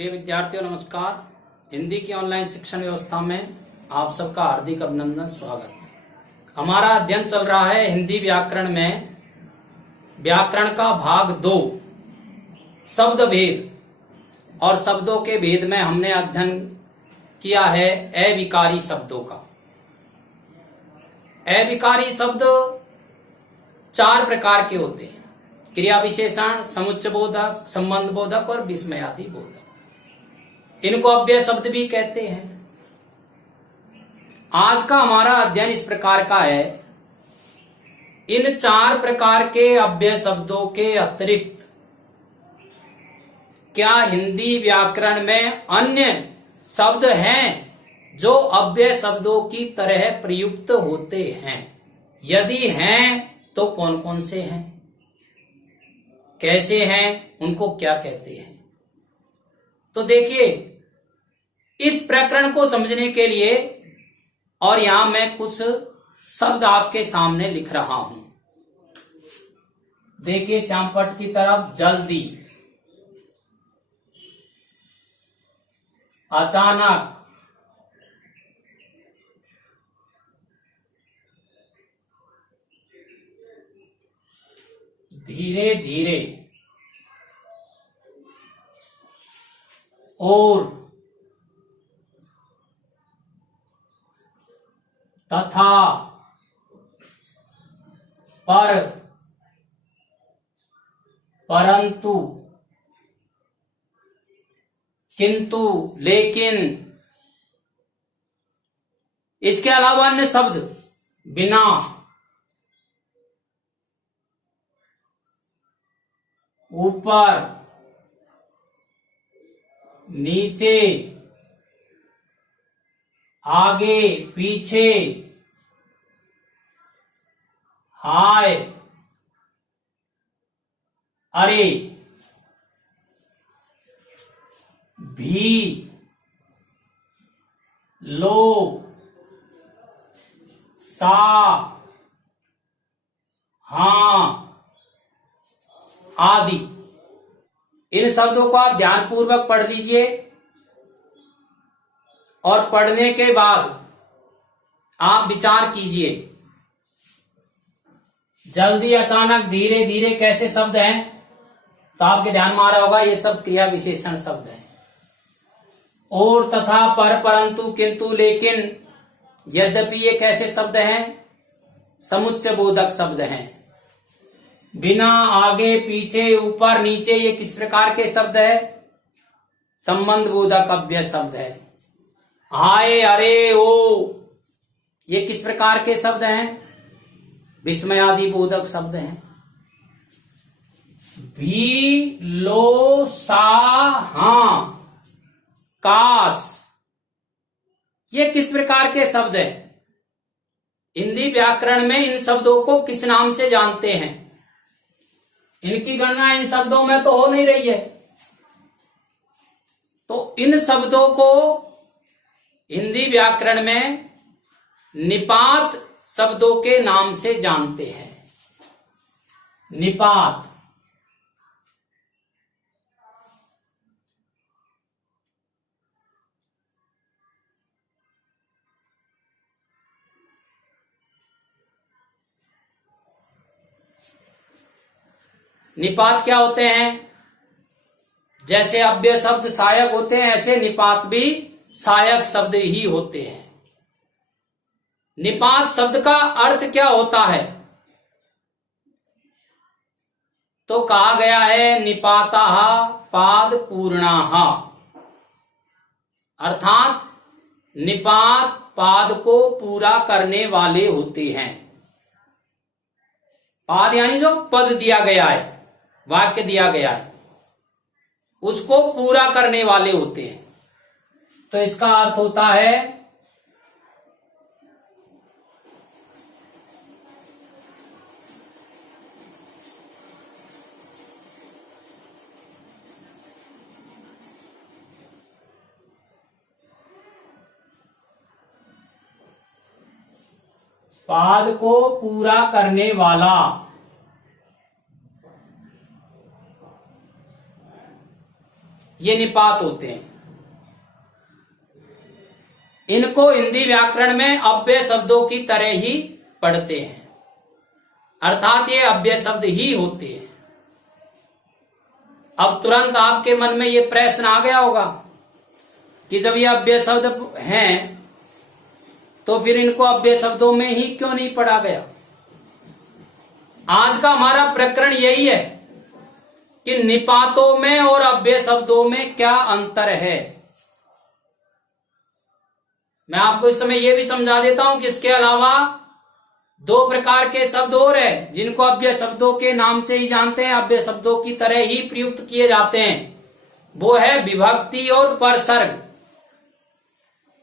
प्रिय विद्यार्थियों नमस्कार। हिंदी की ऑनलाइन शिक्षण व्यवस्था में आप सबका हार्दिक अभिनंदन, स्वागत। हमारा अध्ययन चल रहा है हिंदी व्याकरण में व्याकरण का भाग 2 शब्द भेद, और शब्दों के भेद में हमने अध्ययन किया है अविकारी शब्दों का। अविकारी शब्द 4 प्रकार के होते हैं: क्रिया विशेषण, समुच्चय बोधक, संबंध बोधक और विस्मयादि बोधक। इनको अव्यय शब्द भी कहते हैं। आज का हमारा अध्ययन इस प्रकार का है, इन 4 प्रकार के अव्यय शब्दों के अतिरिक्त क्या हिंदी व्याकरण में अन्य शब्द हैं जो अव्यय शब्दों की तरह प्रयुक्त होते हैं? यदि हैं तो कौन कौन से हैं, कैसे हैं, उनको क्या कहते हैं? तो देखिए, इस प्रकरण को समझने के लिए और यहां मैं कुछ शब्द आपके सामने लिख रहा हूं। देखिए श्यामपट्ट की तरफ, जल्दी, अचानक, धीरे धीरे, और, तथा, पर, परंतु, किंतु, लेकिन। इसके अलावा अन्य शब्द बिना, ऊपर, नीचे, आगे, पीछे, हाय, अरे, भी, लो, सा, हां आदि। इन शब्दों को आप ध्यानपूर्वक पढ़ लीजिए और पढ़ने के बाद आप विचार कीजिए। जल्दी, अचानक, धीरे धीरे कैसे शब्द हैं? तो आपके ध्यान में आ रहा होगा, ये सब क्रिया विशेषण शब्द हैं। और, तथा, पर, परंतु, किंतु, लेकिन, यद्यपि ये कैसे शब्द हैं? समुच्चय बोधक शब्द हैं। बिना, आगे, पीछे, ऊपर, नीचे, ये किस प्रकार के शब्द है? संबंध बोधक अव्यय शब्द है। हाय, अरे, ओ, ये किस प्रकार के शब्द हैं? विस्मयादि बोधक शब्द हैं। भी, लो, सा, हां, काश, ये किस प्रकार के शब्द हैं? हिंदी व्याकरण में इन शब्दों को किस नाम से जानते हैं? इनकी गणना इन शब्दों में तो हो नहीं रही है। तो इन शब्दों को हिंदी व्याकरण में निपात शब्दों के नाम से जानते हैं। निपात। निपात क्या होते हैं? जैसे अव्यय शब्द सहायक होते हैं, ऐसे निपात भी सहायक शब्द ही होते हैं। निपात शब्द का अर्थ क्या होता है? तो कहा गया है निपाताः पाद पूर्णाः, अर्थात निपात पाद को पूरा करने वाले होते हैं। पाद यानी जो पद दिया गया है, वाक्य दिया गया है, उसको पूरा करने वाले होते हैं। तो इसका अर्थ होता है पाद को पूरा करने वाला। ये निपात होते हैं। इनको हिंदी व्याकरण में अव्यय शब्दों की तरह ही पढ़ते हैं, अर्थात ये अव्यय शब्द ही होते हैं। अब तुरंत आपके मन में ये प्रश्न आ गया होगा कि जब ये अव्यय शब्द हैं तो फिर इनको अव्यय शब्दों में ही क्यों नहीं पढ़ा गया। आज का हमारा प्रकरण यही है कि निपातों में और अव्यय शब्दों में क्या अंतर है। मैं आपको इस समय यह भी समझा देता हूं कि इसके अलावा दो प्रकार के शब्द और है जिनको अव्यय शब्दों के नाम से ही जानते हैं, अव्यय शब्दों की तरह ही प्रयुक्त किए जाते हैं। वो है विभक्ति और परसर्ग।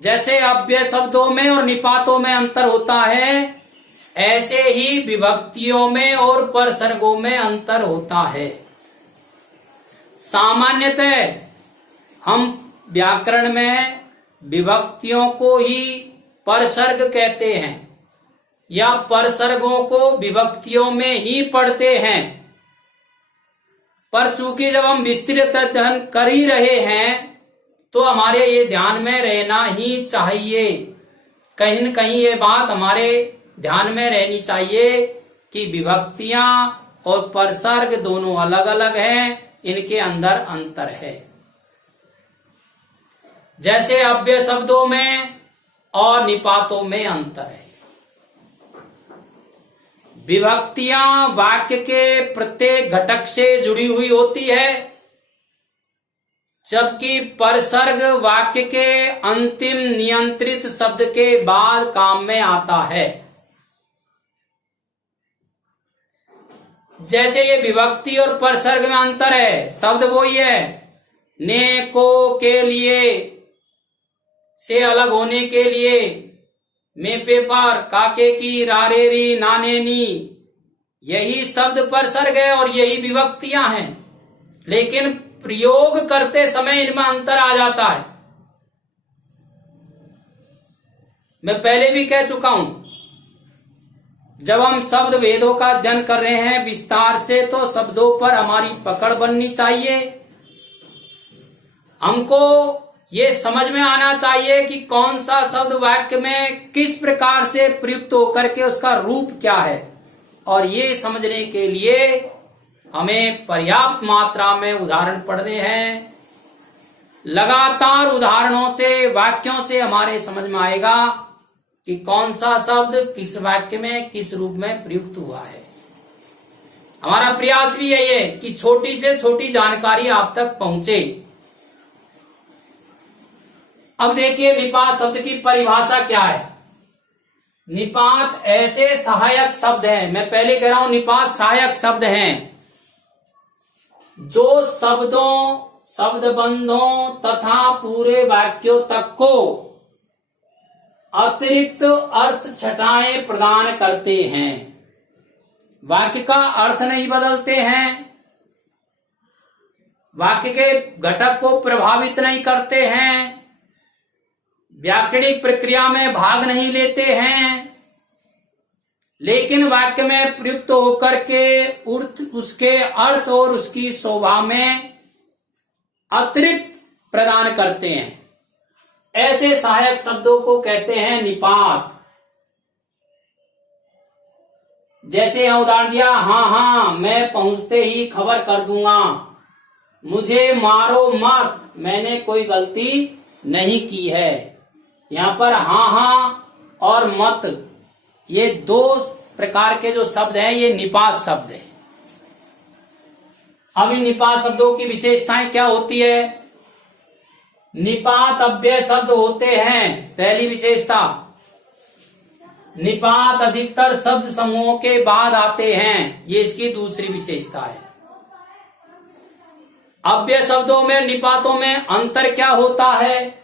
जैसे अव्यय शब्दों में और निपातों में अंतर होता है, ऐसे ही विभक्तियों में और परसर्गों में अंतर होता है। सामान्यतः हम व्याकरण में विभक्तियों को ही परसर्ग कहते हैं या परसर्गों को विभक्तियों में ही पढ़ते हैं, पर चूंकि जब हम विस्तृत अध्ययन कर ही रहे हैं तो हमारे ये ध्यान में रहना ही चाहिए, कहीं न कहीं ये बात हमारे ध्यान में रहनी चाहिए कि विभक्तियां और परसर्ग दोनों अलग अलग हैं, इनके अंदर अंतर है। जैसे अव्यय शब्दों में और निपातों में अंतर है। विभक्तियां वाक्य के प्रत्येक घटक से जुड़ी हुई होती है, जबकि परसर्ग वाक्य के अंतिम नियंत्रित शब्द के बाद काम में आता है। जैसे ये विभक्ति और परसर्ग में अंतर है, शब्द वही है, ने को के लिए से अलग होने के लिए, में पेपर काके की रारेरी नानेनी, यही शब्द परसर्ग है और यही विभक्तियां हैं, लेकिन प्रयोग करते समय इनमें अंतर आ जाता है। मैं पहले भी कह चुका हूं, जब हम शब्द भेदों का अध्ययन कर रहे हैं विस्तार से, तो शब्दों पर हमारी पकड़ बननी चाहिए। हमको ये समझ में आना चाहिए कि कौन सा शब्द वाक्य में किस प्रकार से प्रयुक्त होकर के उसका रूप क्या है, और ये समझने के लिए हमें पर्याप्त मात्रा में उदाहरण पढ़ने हैं। लगातार उदाहरणों से, वाक्यों से हमारे समझ में आएगा कि कौन सा शब्द किस वाक्य में किस रूप में प्रयुक्त हुआ है। हमारा प्रयास भी यही है कि छोटी से छोटी जानकारी आप तक पहुंचे। अब देखिए निपात शब्द की परिभाषा क्या है। निपात ऐसे सहायक शब्द हैं, मैं पहले कह रहा हूं निपात सहायक शब्द हैं, जो शब्दों, शब्दबंधों तथा पूरे वाक्यों तक को अतिरिक्त अर्थ छटाएं प्रदान करते हैं। वाक्य का अर्थ नहीं बदलते हैं, वाक्य के घटक को प्रभावित नहीं करते हैं, व्याकरणिक प्रक्रिया में भाग नहीं लेते हैं, लेकिन वाक्य में प्रयुक्त होकर के उसके अर्थ और उसकी शोभा में अतिरिक्त प्रदान करते हैं। ऐसे सहायक शब्दों को कहते हैं निपात। जैसे यहां उदाहरण दिया, हाँ मैं पहुंचते ही खबर कर दूंगा, मुझे मारो मत, मैंने कोई गलती नहीं की है। यहां पर हाँ और मत, ये दो प्रकार के जो शब्द हैं ये निपात शब्द है। अब इन निपात शब्दों की विशेषताएं क्या होती है। निपात अव्यय शब्द होते हैं। पहली विशेषता, निपात अधिकतर शब्द समूहों के बाद आते हैं, ये इसकी दूसरी विशेषता है। अव्यय शब्दों में निपातों में अंतर क्या होता है।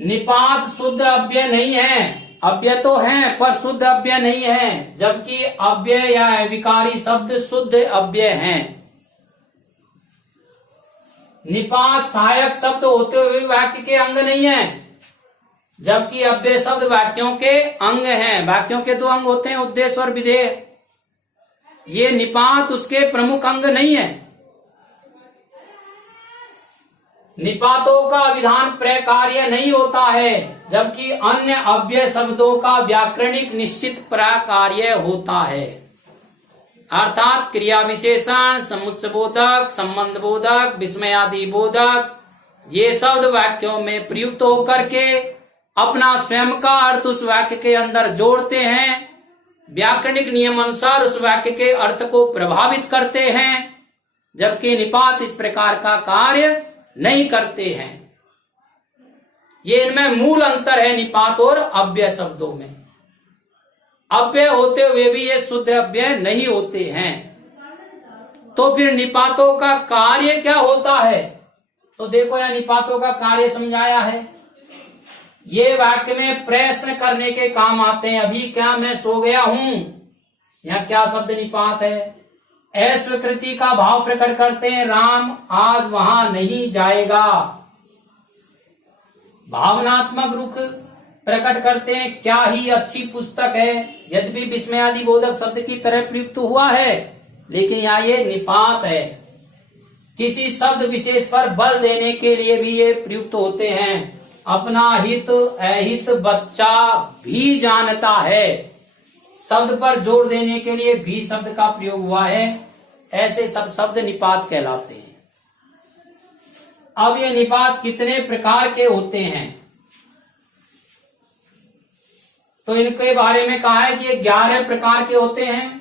निपात शुद्ध अव्यय नहीं है, अव्यय तो हैं पर शुद्ध अव्यय नहीं है, जबकि अव्यय या विकारी शब्द शुद्ध अव्यय हैं। निपात सहायक शब्द होते हुए वाक्य के अंग नहीं है, जबकि अव्यय शब्द वाक्यों के अंग हैं। वाक्यों के दो अंग होते हैं, उद्देश्य और विधेय। ये निपात उसके प्रमुख अंग नहीं है। निपातों का विधान प्रकार्य नहीं होता है, जबकि अन्य अव्यय शब्दों का व्याकरणिक निश्चित प्रकार्य होता है। अर्थात क्रिया विशेषण, समुच्चयबोधक, संबंध बोधक, विस्मयादि बोधक ये शब्द वाक्यों में प्रयुक्त होकर के अपना स्वयं का अर्थ उस वाक्य के अंदर जोड़ते हैं, व्याकरणिक नियम अनुसार उस वाक्य के अर्थ को प्रभावित करते हैं, जबकि निपात इस प्रकार का कार्य नहीं करते हैं। ये इनमें मूल अंतर है निपात और अव्यय शब्दों में। अव्यय होते हुए भी ये शुद्ध अव्यय नहीं होते हैं। तो फिर निपातों का कार्य क्या होता है? तो देखो यह निपातों का कार्य समझाया है। ये वाक्य में प्रश्न करने के काम आते हैं। अभी क्या मैं सो गया हूं, यह क्या शब्द निपात है। अस्वीकृति का भाव प्रकट करते हैं, राम आज वहां नहीं जाएगा। भावनात्मक रुख प्रकट करते हैं, क्या ही अच्छी पुस्तक है। यद्यपि विस्मयादि बोधक शब्द की तरह प्रयुक्त हुआ है, लेकिन यहाँ ये निपात है। किसी शब्द विशेष पर बल देने के लिए भी ये प्रयुक्त होते हैं। अपना हित अहित बच्चा भी जानता है, शब्द पर जोर देने के लिए भी शब्द का प्रयोग हुआ है। ऐसे सब शब्द निपात कहलाते हैं। अब ये निपात कितने प्रकार के होते हैं, तो इनके बारे में कहा है कि ये 11 प्रकार के होते हैं।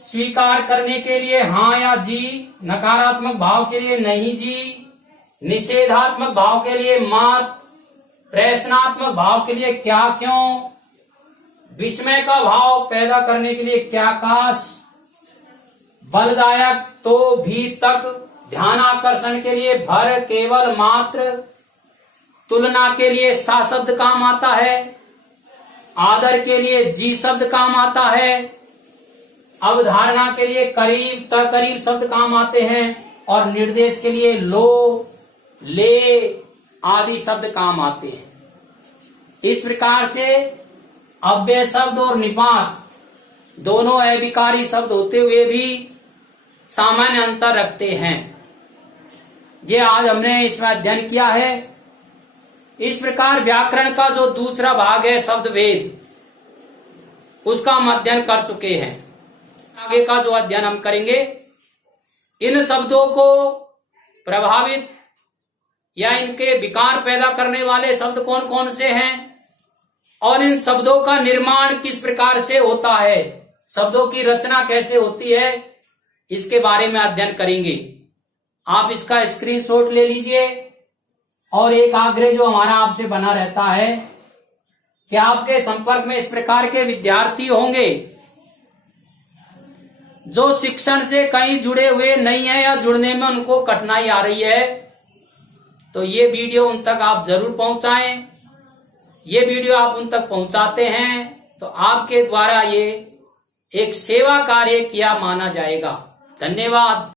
स्वीकार करने के लिए हाँ या जी, नकारात्मक भाव के लिए नहीं जी, निषेधात्मक भाव के लिए मत, प्रश्नात्मक भाव के लिए क्या क्यों, विस्मय का भाव पैदा करने के लिए क्या काश, बलदायक तो भी तक, ध्यान आकर्षण के लिए भर केवल मात्र, तुलना के लिए सा शब्द काम आता है, आदर के लिए जी शब्द काम आता है, अवधारणा के लिए करीब तकरीब शब्द काम आते हैं, और निर्देश के लिए लो ले आदि शब्द काम आते हैं। इस प्रकार से अव्यय शब्द और निपात दोनों अविकारी शब्द होते हुए भी सामान्य अंतर रखते हैं। ये आज हमने इसमें अध्ययन किया है। इस प्रकार व्याकरण का जो दूसरा भाग है शब्द भेद, उसका हम अध्ययन कर चुके हैं। आगे का जो अध्ययन हम करेंगे, इन शब्दों को प्रभावित या इनके विकार पैदा करने वाले शब्द कौन कौन से हैं, और इन शब्दों का निर्माण किस प्रकार से होता है, शब्दों की रचना कैसे होती है, इसके बारे में अध्ययन करेंगे। आप इसका स्क्रीनशॉट ले लीजिए। और एक आग्रह जो हमारा आपसे बना रहता है कि आपके संपर्क में इस प्रकार के विद्यार्थी होंगे जो शिक्षण से कहीं जुड़े हुए नहीं है या जुड़ने में उनको कठिनाई आ रही है, तो ये वीडियो उन तक आप जरूर पहुंचाएं। ये वीडियो आप उन तक पहुंचाते हैं तो आपके द्वारा ये एक सेवा कार्य किया माना जाएगा। धन्यवाद।